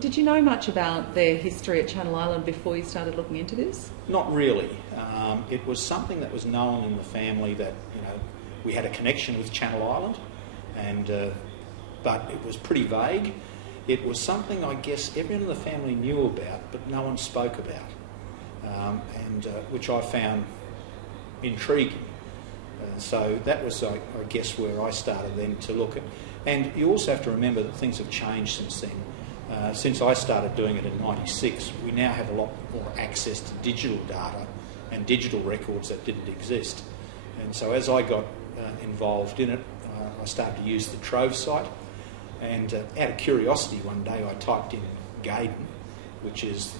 Did you know much about their history at Channel Island before you started looking into this? Not really. It was something that was known in the family that, we had a connection with Channel Island, but it was pretty vague. It was something I guess everyone in the family knew about, but no one spoke about, which I found intriguing. So that was, I guess, where I started then to look at. And you also have to remember that things have changed since then. Since I started doing it in '96, we now have a lot more access to digital data and digital records that didn't exist. And so as I got involved in it, I started to use the Trove site. And out of curiosity, one day I typed in Gaydon, which is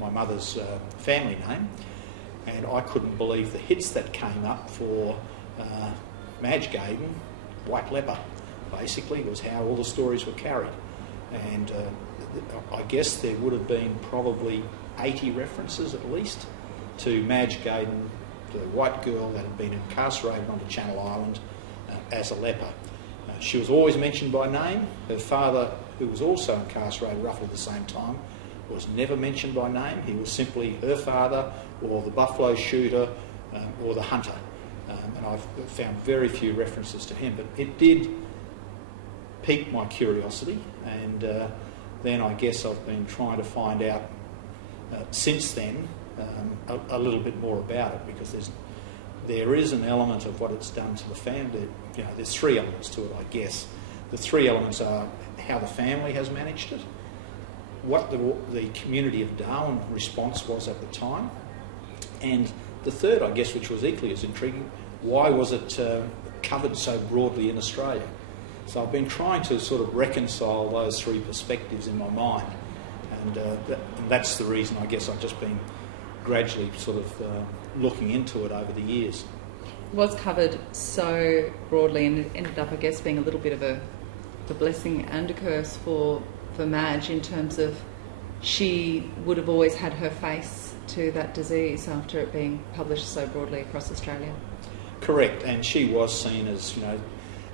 my mother's family name, and I couldn't believe the hits that came up for Madge Gaydon, White Leper, basically, was how all the stories were carried. And I guess there would have been probably 80 references at least to Madge Gaydon, the white girl that had been incarcerated onto Channel Island as a leper. She was always mentioned by name. Her father, who was also incarcerated roughly at the same time, was never mentioned by name. He was simply her father or the buffalo shooter or the hunter. And I've found very few references to him, but it did piqued my curiosity, and then I guess I've been trying to find out since then a little bit more about it, because there is an element of what it's done to the family. There's three elements to it, I guess. The three elements are how the family has managed it, what the community of Darwin response was at the time, and the third, I guess, which was equally as intriguing, why was it covered so broadly in Australia? So I've been trying to sort of reconcile those three perspectives in my mind, and that's the reason I guess I've just been gradually sort of looking into it over the years. It was covered so broadly, and it ended up, I guess, being a little bit of a blessing and a curse for Madge, in terms of she would have always had her face to that disease after it being published so broadly across Australia. Correct, and she was seen as,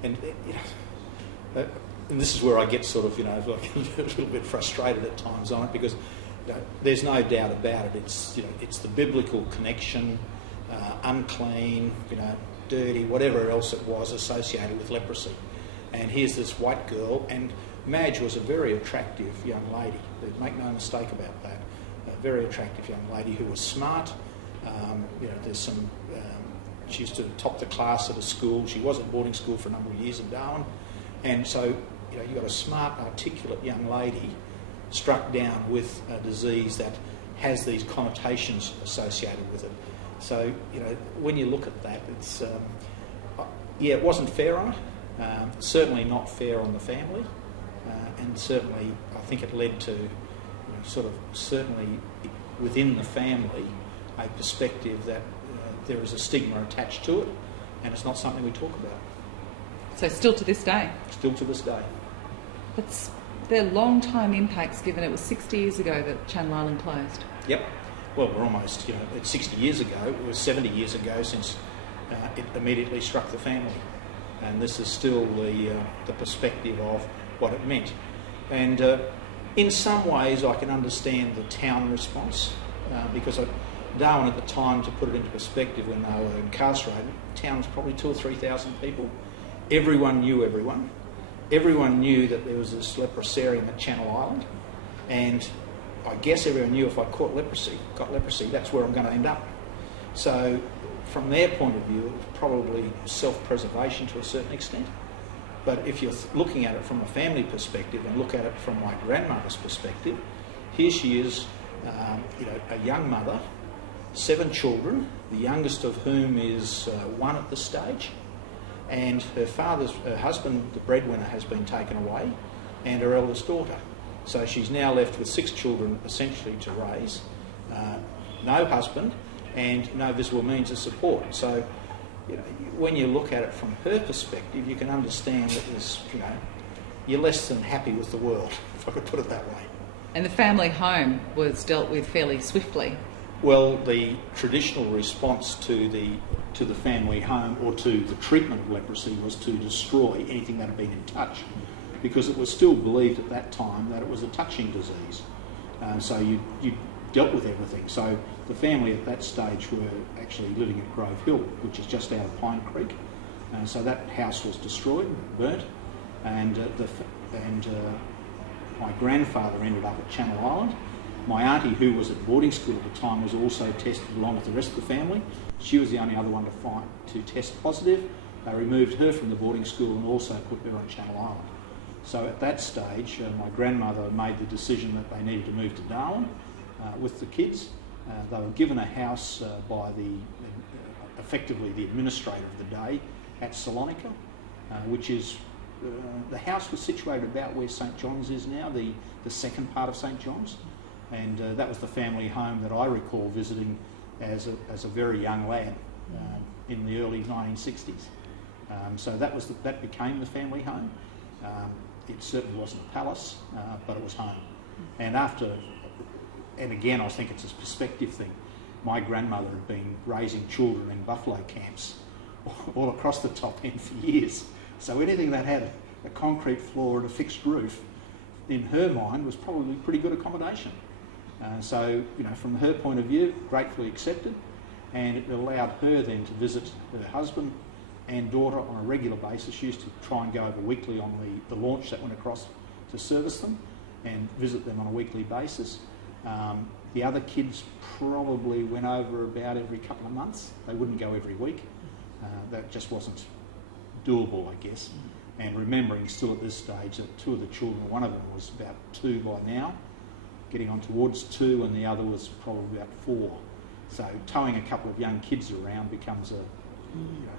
and this is where I get sort of, like a little bit frustrated at times on it, because there's no doubt about it. It's the biblical connection, unclean, dirty, whatever else it was associated with leprosy. And here's this white girl, and Madge was a very attractive young lady. Make no mistake about that. A very attractive young lady who was smart. There's some. She used to top the class at a school. She was at boarding school for a number of years in Darwin. And so, you've got a smart, articulate young lady struck down with a disease that has these connotations associated with it. So, when you look at that, it's, it wasn't fair on her, certainly not fair on the family, and certainly I think it led to, certainly within the family, a perspective that there is a stigma attached to it, and it's not something we talk about. So still to this day? Still to this day. They're long-time impacts, given it was 60 years ago that Channel Island closed. Yep. Well, we're almost, it's 60 years ago. It was 70 years ago since it immediately struck the family. And this is still the perspective of what it meant. And in some ways I can understand the town response, because Darwin at the time, to put it into perspective, when they were incarcerated, the town was probably 2,000 or 3,000 people. Everyone knew everyone. Everyone knew that there was this leprosarium at Channel Island, and I guess everyone knew if I got leprosy, that's where I'm going to end up. So from their point of view, it was probably self-preservation to a certain extent. But if you're looking at it from a family perspective and look at it from my grandmother's perspective, here she is, a young mother, 7 children, the youngest of whom is 1 at this stage, and her husband, the breadwinner, has been taken away, and her eldest daughter. So she's now left with 6 children essentially to raise, no husband, and no visible means of support. So, when you look at it from her perspective, you can understand that there's, you're less than happy with the world, if I could put it that way. And the family home was dealt with fairly swiftly. Well, the traditional response to the family home, or to the treatment of leprosy, was to destroy anything that had been in touch because it was still believed at that time that it was a touching disease. So you dealt with everything. So the family at that stage were actually living at Grove Hill, which is just out of Pine Creek. So that house was destroyed, burnt, and my grandfather ended up at Channel Island. My auntie, who was at boarding school at the time, was also tested along with the rest of the family. She was the only other one to test positive. They removed her from the boarding school and also put her on Channel Island. So at that stage, my grandmother made the decision that they needed to move to Darwin with the kids. They were given a house by effectively the administrator of the day at Salonika, which is, the house was situated about where St John's is now, the second part of St John's. And that was the family home that I recall visiting as a very young lad in the early 1960s. So that became the family home. It certainly wasn't a palace, but it was home. And again, I think it's a perspective thing. My grandmother had been raising children in buffalo camps all across the top end for years. So anything that had a concrete floor and a fixed roof, in her mind, was probably pretty good accommodation. So, from her point of view, gratefully accepted, and it allowed her then to visit her husband and daughter on a regular basis. She used to try and go over weekly on the launch that went across to service them and visit them on a weekly basis. The other kids probably went over about every couple of months. They wouldn't go every week. That just wasn't doable, I guess. And remembering still at this stage that two of the children, one of them was about 2 by now, getting on towards 2, and the other was probably about 4. So towing a couple of young kids around becomes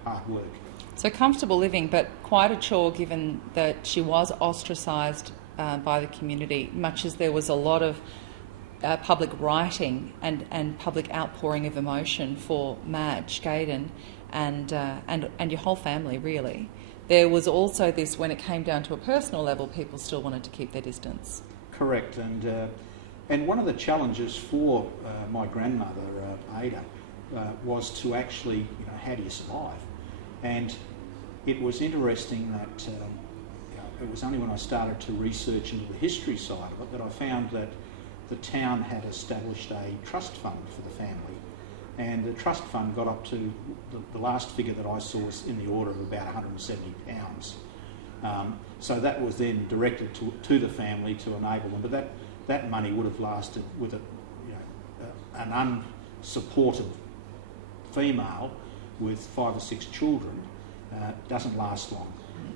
hard work. So comfortable living, but quite a chore given that she was ostracised by the community, much as there was a lot of public writing and public outpouring of emotion for Madge Gaydon and your whole family, really. There was also this, when it came down to a personal level, people still wanted to keep their distance. Correct, and one of the challenges for my grandmother, Ada, was to actually, how do you survive? And it was interesting that it was only when I started to research into the history side of it that I found that the town had established a trust fund for the family. And the trust fund got up to, the last figure that I saw was in the order of about £170. So that was then directed to the family to enable them. But that money would have lasted with an unsupported female with 5 or 6 children. Doesn't last long.